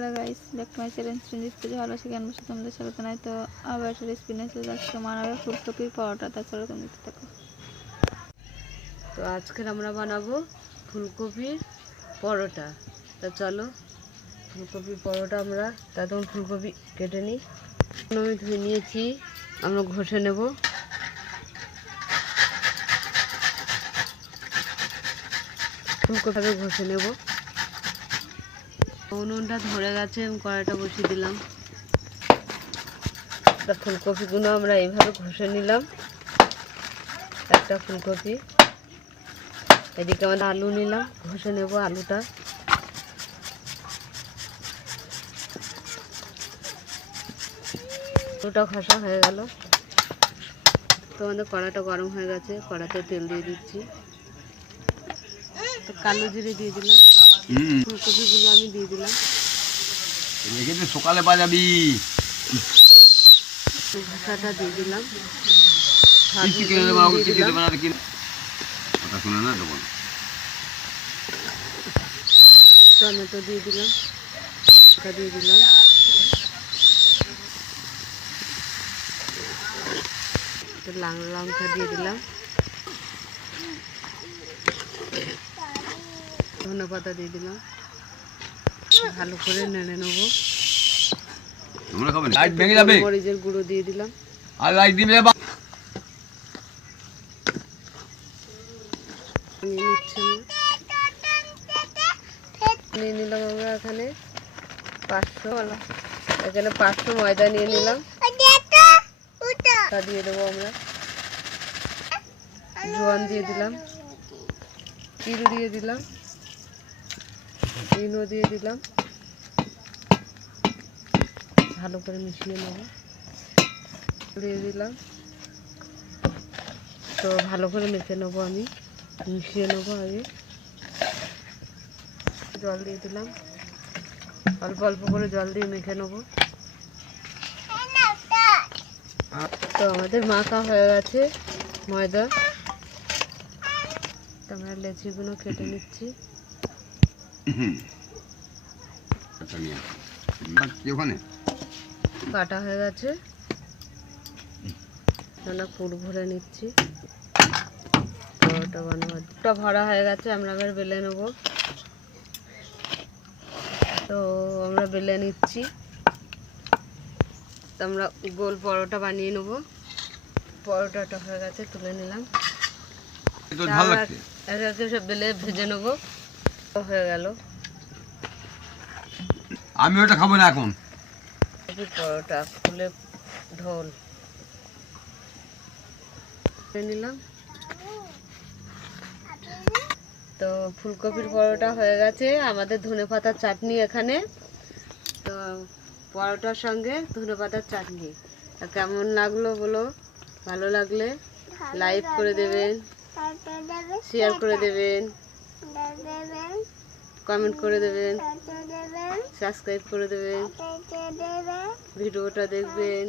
Hello guys, back to my channel recipe ভালোবাসা জ্ঞান বসে তোমাদের স্বাগত জানাই। তো আবার একটা রেসিপি নিয়ে চলে যাচ্ছে মানাবে ফুলকপির পরোটা। তা চলো তুমি দেখতে থাকো। তো আজকে আমরা বানাবো ফুলকপির পরোটা। তা চলো ফুলকপির পরোটা আমরা তখন ফুলকপি কেটে নিই। আমি ধুয়ে নিয়েছি, আমরা ঘষে নেব। ফুলকপিটাকে ঘষে নেব। উনুনটা ধরে গেছে, আমি কড়াইটা বসিয়ে দিলাম। ফুলকপিগুলো আমরা এইভাবে ঘষে নিলাম। একটা ফুলকপি, এদিকে আমরা আলু নিলাম, ঘষে নেব আলুটা। আলুটা ঘষা হয়ে গেল। তো আমাদের কড়াটা গরম হয়ে গেছে, কড়াতে তেল দিয়ে দিচ্ছি। তো কালো জিরে দিয়ে দিলাম, ফুলকপিগুলো আমি দিয়ে দিলাম। সকালে বাজাবি ঘষাটা দিয়ে দিলাম, টমেটো দিয়ে দিলাম, দিয়ে দিলাম, লঙ্কা দিয়ে দিলাম, ধনে পাতা দিয়ে দিলাম। ভালো করে নেড়ে নেবো। মরিচের গুঁড়ো দিয়ে দিলাম। নিয়ে নিলাম আমরা এখানে 500 ময়দা নিয়ে নিলাম। তা দিয়ে দেবো আমরা। জোয়ান দিয়ে দিলাম, তিল দিয়ে দিলাম, ইনো দিয়ে দিলাম। ভালো করে মিশিয়ে নেব, দিয়ে দিলাম। তো ভালো করে মেখে নেবো, আমি মিশিয়ে নেবো। আগে জল দিয়ে দিলাম, অল্প অল্প করে জল দিয়ে মেখে নেবো। তো আমাদের মাখা হয়ে গেছে ময়দা। আমরা লেচিগুলো কেটে নিচ্ছি। কাটা হয়ে গেছে, পুর ভরে নিচ্ছি। পরোটা বানানোটা ভরা হয়ে গেছে, আমরা এবার বেলে নেব। তো আমরা বেলে নিচ্ছি। তো আমরা গোল পরোটা বানিয়ে নেব। পরোটাটা হয়ে গেছে, তুলে নিলাম। সব বেলে ভেজে নেব। হয়ে গেল। আমি ওটা খাবো না এখন। পরোটা ফুলে ঢোল নিলাম। তো ফুলকপির পরোটা হয়ে গেছে। আমাদের ধনেপাতার চাটনি এখানে। তো পরোটার সঙ্গে ধনেপাতার চাটনি। কেমন লাগলো বলো? ভালো লাগলে লাইক করে দেবেন, শেয়ার করে দেবেন, কমেন্ট করে দেবেন, সাবস্ক্রাইব করে দেবেন, ভিডিওটা দেখবেন।